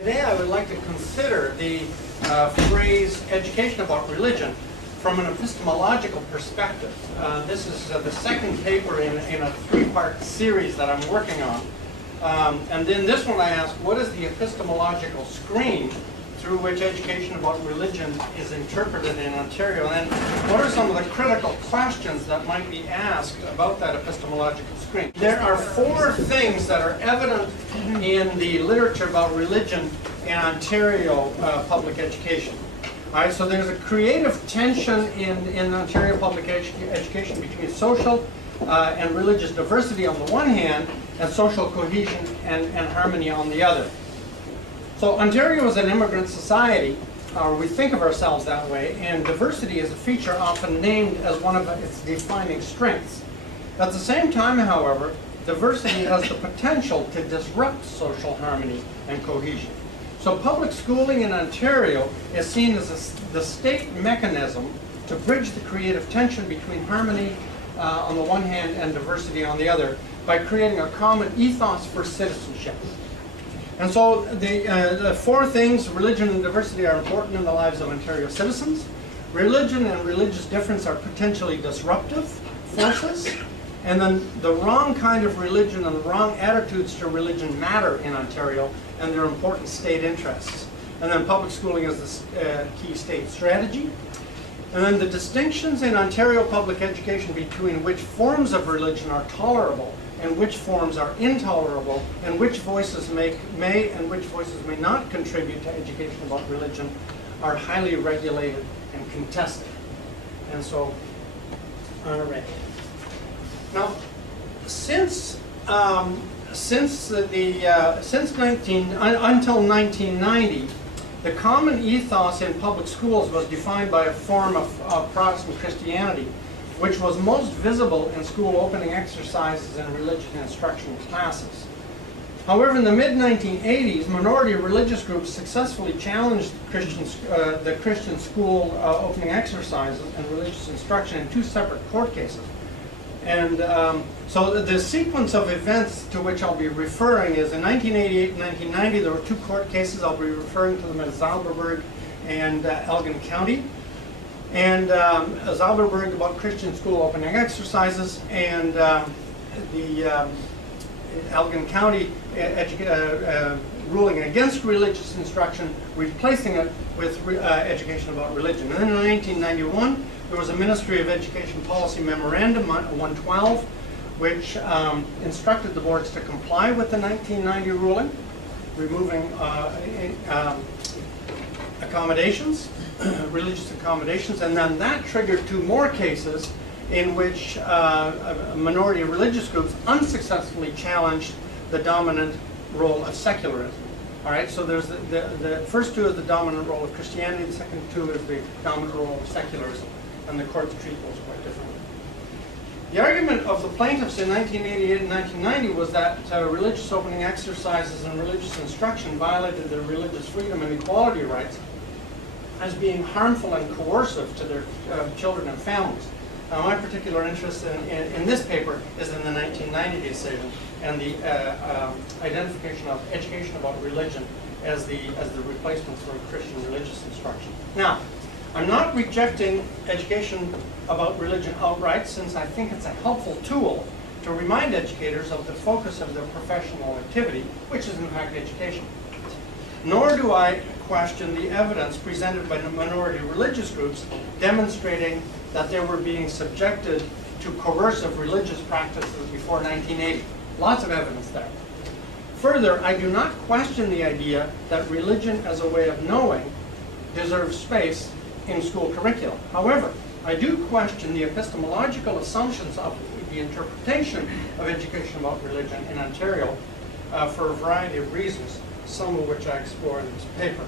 Today I would like to consider the phrase education about religion from an epistemological perspective. This is the second paper in a three-part series that I'm working on. And then this one I ask, what is the epistemological screen through which education about religion is interpreted in Ontario? And then what are some of the critical questions that might be asked about that epistemological screen? There are four things that are evident in the literature about religion in Ontario public education. All right, so there's a creative tension in Ontario public education between social and religious diversity on the one hand, and social cohesion and harmony on the other. So Ontario is an immigrant society, or we think of ourselves that way, and diversity is a feature often named as one of its defining strengths. At the same time, however, diversity has the potential to disrupt social harmony and cohesion. So public schooling in Ontario is seen as the state mechanism to bridge the creative tension between harmony on the one hand and diversity on the other by creating a common ethos for citizenship. And so the four things, religion and diversity, are important in the lives of Ontario citizens. Religion and religious difference are potentially disruptive forces. And then the wrong kind of religion and the wrong attitudes to religion matter in Ontario, and they're important state interests. And then public schooling is the key state strategy. And then the distinctions in Ontario public education between which forms of religion are tolerable and which forms are intolerable, and which voices may and which voices may not contribute to education about religion, are highly regulated and contested. And so, until 1990, the common ethos in public schools was defined by a form of Protestant Christianity, which was most visible in school opening exercises and religious instruction classes. However, in the mid-1980s, minority religious groups successfully challenged the Christian school opening exercises and religious instruction in two separate court cases. And so the sequence of events to which I'll be referring is in 1988 and 1990, there were two court cases. I'll be referring to them as Zalberberg and Elgin County. And Zalberberg about Christian school opening exercises, and the Elgin County ruling against religious instruction, replacing it with education about religion. And then in 1991, there was a Ministry of Education Policy Memorandum 112, which instructed the boards to comply with the 1990 ruling, removing accommodations, religious accommodations, and then that triggered two more cases in which minority religious groups unsuccessfully challenged the dominant role of secularism. All right, so there's the first two is the dominant role of Christianity, the second two is the dominant role of secularism, and the courts treat those quite differently. The argument of the plaintiffs in 1988 and 1990 was that religious opening exercises and religious instruction violated their religious freedom and equality rights as being harmful and coercive to their children and families. Now, my particular interest in this paper is in the 1990 decision and the identification of education about religion as the replacement for Christian religious instruction. Now, I'm not rejecting education about religion outright, since I think it's a helpful tool to remind educators of the focus of their professional activity, which is in fact education. Nor do I question the evidence presented by the minority religious groups demonstrating that they were being subjected to coercive religious practices before 1980. Lots of evidence there. Further, I do not question the idea that religion as a way of knowing deserves space in school curriculum. However, I do question the epistemological assumptions of the interpretation of education about religion in Ontario for a variety of reasons, some of which I explore in this paper.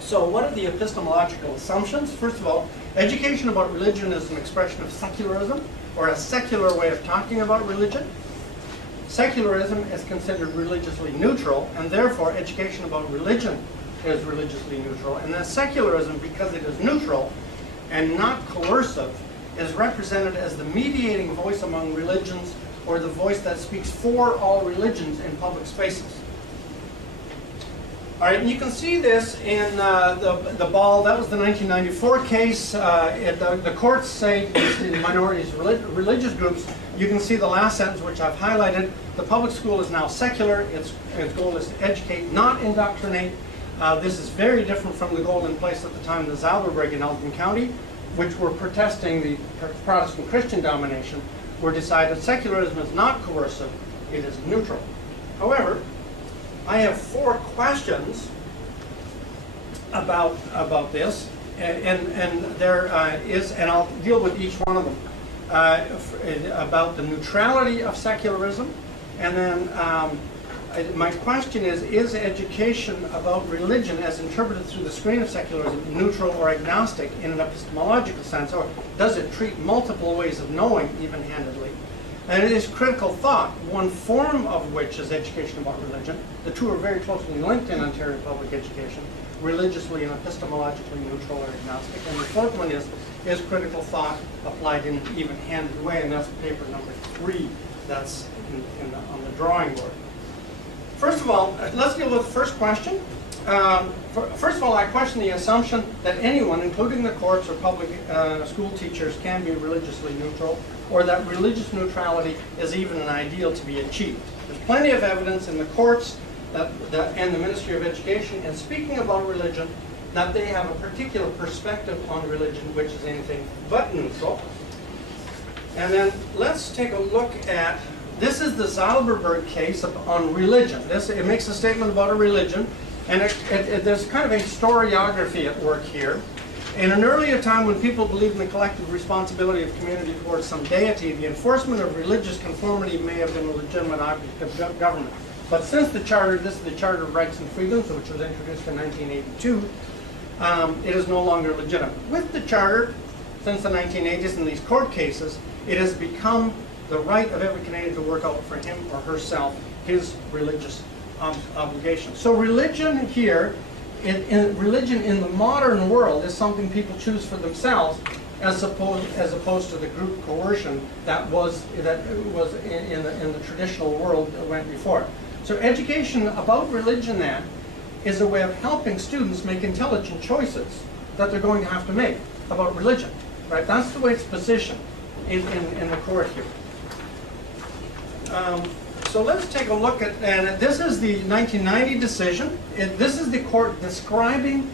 So what are the epistemological assumptions? First of all, education about religion is an expression of secularism, or a secular way of talking about religion. Secularism is considered religiously neutral, and therefore education about religion is religiously neutral. And then secularism, because it is neutral and not coercive, is represented as the mediating voice among religions, or the voice that speaks for all religions in public spaces. All right, and you can see this in the Ball. That was the 1994 case. The courts say in minorities, religious groups. You can see the last sentence, which I've highlighted. The public school is now secular. Its goal is to educate, not indoctrinate. This is very different from the goal in place at the time of the Zalberberg in Elgin County, which were protesting the Protestant Christian domination, were decided secularism is not coercive, it is neutral. However, I have 4 questions about this, and there is, and I'll deal with each one of them, about the neutrality of secularism, and then my question is education about religion as interpreted through the screen of secularism neutral or agnostic in an epistemological sense, or does it treat multiple ways of knowing even-handedly? And it is critical thought, one form of which is education about religion. The two are very closely linked in Ontario public education, religiously and epistemologically neutral or agnostic. And the 4th one is critical thought applied in an even-handed way, and that's paper number 3 that's on the drawing board. First of all, let's deal with the first question. First of all, I question the assumption that anyone, including the courts or public school teachers, can be religiously neutral, or that religious neutrality is even an ideal to be achieved. There's plenty of evidence in the courts and the Ministry of Education, and speaking about religion, that they have a particular perspective on religion which is anything but neutral. And then let's take a look at, this is the Zalberberg case on religion. It makes a statement about a religion, and there's kind of a historiography at work here. In an earlier time when people believed in the collective responsibility of community towards some deity, the enforcement of religious conformity may have been a legitimate object of government. But since the Charter, this is the Charter of Rights and Freedoms, which was introduced in 1982, it is no longer legitimate. With the Charter, since the 1980s in these court cases, it has become the right of every Canadian to work out for him or herself his religious obligation. So religion here, religion in the modern world is something people choose for themselves, as opposed to the group coercion that was in the traditional world that went before. So education about religion then is a way of helping students make intelligent choices that they're going to have to make about religion. Right? That's the way it's positioned in the court here. So let's take a look at, and this is the 1990 decision. This is the court describing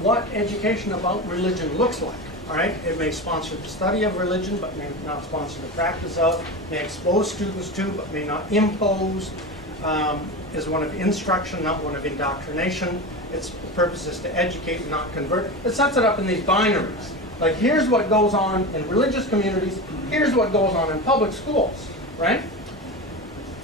what education about religion looks like. All right? It may sponsor the study of religion, but may not sponsor the practice of, may expose students to, but may not impose, is one of instruction, not one of indoctrination. Its purpose is to educate, not convert. It sets it up in these binaries. Like, here's what goes on in religious communities, here's what goes on in public schools, right?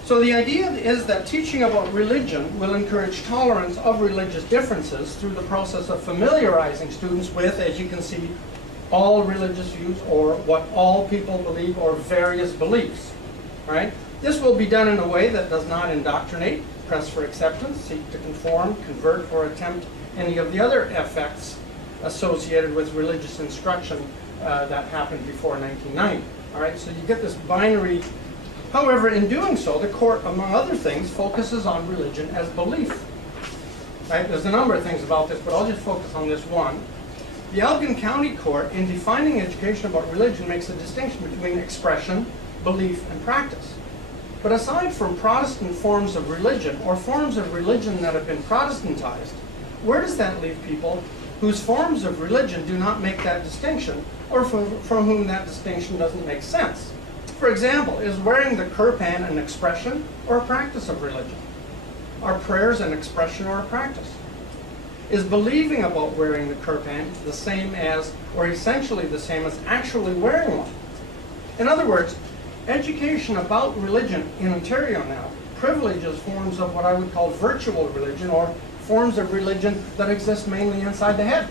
So the idea is that teaching about religion will encourage tolerance of religious differences through the process of familiarizing students with, as you can see, all religious views, or what all people believe, or various beliefs, right? This will be done in a way that does not indoctrinate, press for acceptance, seek to conform, convert, or attempt any of the other effects associated with religious instruction that happened before 1990. All right, so you get this binary. However, in doing so, the court, among other things, focuses on religion as belief. Right? There's a number of things about this, but I'll just focus on this one. The Elgin County Court, in defining education about religion, makes a distinction between expression, belief, and practice. But aside from Protestant forms of religion, or forms of religion that have been Protestantized, where does that leave people whose forms of religion do not make that distinction, or from whom that distinction doesn't make sense? For example, is wearing the kirpan an expression or a practice of religion? Are prayers an expression or a practice? Is believing about wearing the kirpan the same as, or essentially the same as, actually wearing one? In other words, education about religion in Ontario now privileges forms of what I would call virtual religion, or forms of religion that exist mainly inside the head.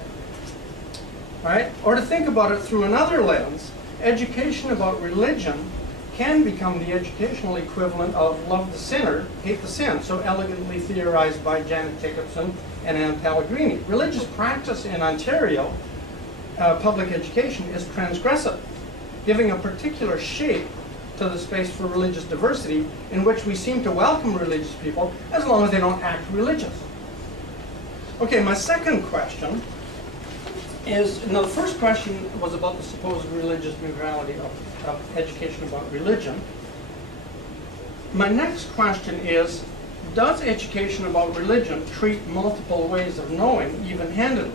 Right? Or to think about it through another lens, education about religion can become the educational equivalent of love the sinner, hate the sin, so elegantly theorized by Janet Jacobson and Anne Pellegrini. Religious practice in Ontario, public education, is transgressive, giving a particular shape to the space for religious diversity, in which we seem to welcome religious people as long as they don't act religious. Okay, my second question is, now the first question was about the supposed religious neutrality of education about religion. My next question is, does education about religion treat multiple ways of knowing even-handedly?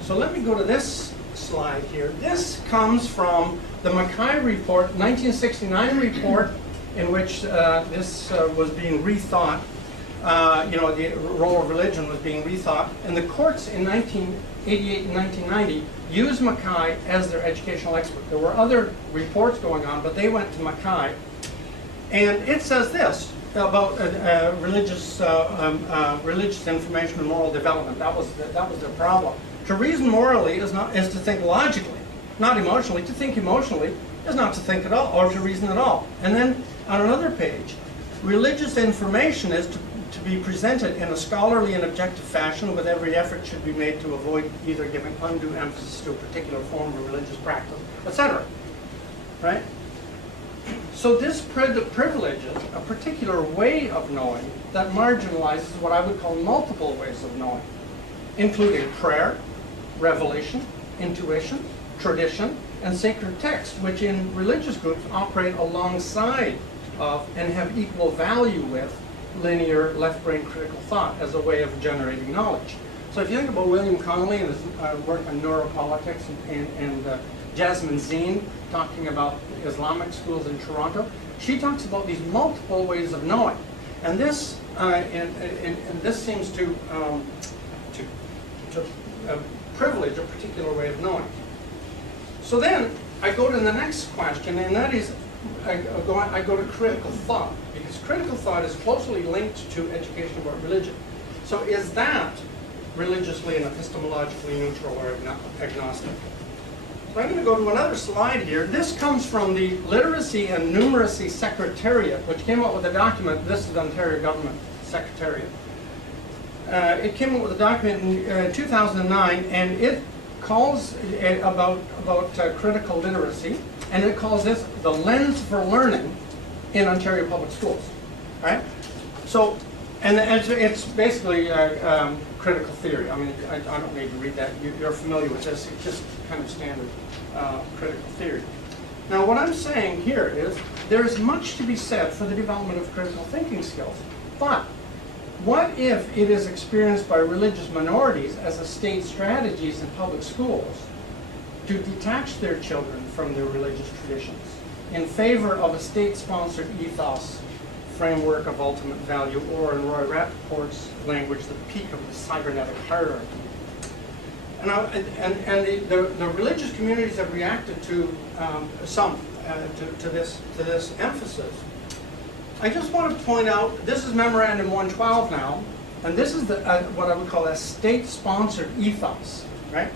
So let me go to this slide here. This comes from the Mackay report, 1969 report, in which this was being rethought. The role of religion was being rethought. And the courts in 1988 and 1990 used Mackay as their educational expert. There were other reports going on, but they went to Mackay. And it says this about religious information and moral development. That was their problem. To reason morally is to think logically, not emotionally. To think emotionally is not to think at all, or to reason at all. And then on another page, religious information is to be presented in a scholarly and objective fashion, with every effort should be made to avoid either giving undue emphasis to a particular form of religious practice, etc. Right? So this privileges a particular way of knowing that marginalizes what I would call multiple ways of knowing, including prayer, revelation, intuition, tradition, and sacred text, which in religious groups operate alongside of and have equal value with linear left-brain critical thought as a way of generating knowledge. So if you think about William Connolly and his work on neuropolitics, and Jasmine Zine talking about Islamic schools in Toronto, she talks about these multiple ways of knowing. And this this seems to privilege a particular way of knowing. So then I go to the next question, and that is, I go to critical thought, because critical thought is closely linked to education about religion. So is that religiously and epistemologically neutral or agnostic? So I'm going to go to another slide here. This comes from the Literacy and Numeracy Secretariat, which came out with a document. This is the Ontario Government Secretariat. It came out with a document in 2009, and it calls about critical literacy, and it calls this the lens for learning in Ontario public schools. Right? So, and it's basically critical theory. I mean, I don't need to read that. You're familiar with this. It's just kind of standard critical theory. Now, what I'm saying here is there is much to be said for the development of critical thinking skills, but what if it is experienced by religious minorities as a state strategies in public schools to detach their children from their religious traditions in favor of a state-sponsored ethos framework of ultimate value, or in Roy Rappaport's language, the peak of the cybernetic hierarchy? And the religious communities have reacted to to this emphasis. I just want to point out, this is Memorandum 112 now, and this is what I would call a state-sponsored ethos, right?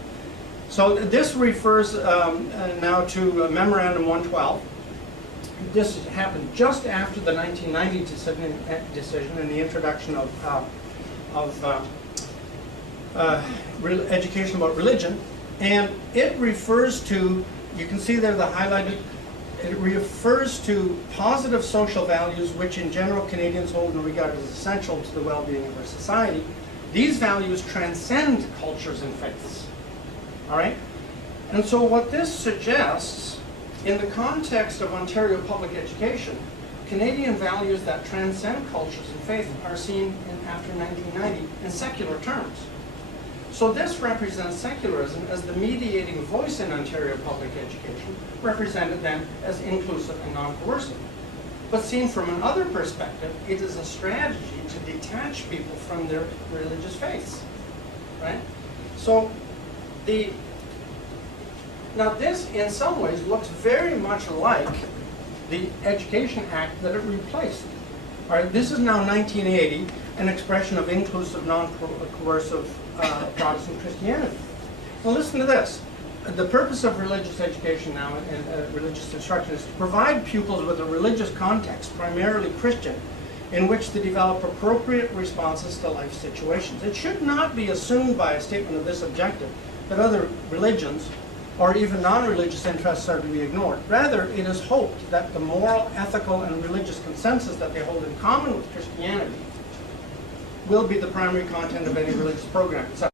So this refers now to Memorandum 112. This happened just after the 1990 decision and the introduction of education about religion, and it refers to, you can see there the highlighted, it refers to positive social values which in general Canadians hold and regard as essential to the well-being of our society. These values transcend cultures and faiths. All right? And so what this suggests, in the context of Ontario public education, Canadian values that transcend cultures and faith are seen after 1990 in secular terms. So this represents secularism as the mediating voice in Ontario public education, represented then as inclusive and non-coercive. But seen from another perspective, it is a strategy to detach people from their religious faiths, right? So now this in some ways looks very much like the Education Act that it replaced. All right, this is now 1980, an expression of inclusive, non-coercive Protestant Christianity. Now listen to this. The purpose of religious education now and religious instruction is to provide pupils with a religious context, primarily Christian, in which to develop appropriate responses to life situations. It should not be assumed by a statement of this objective that other religions or even non-religious interests are to be ignored. Rather, it is hoped that the moral, ethical, and religious consensus that they hold in common with Christianity will be the primary content of any religious program, etc.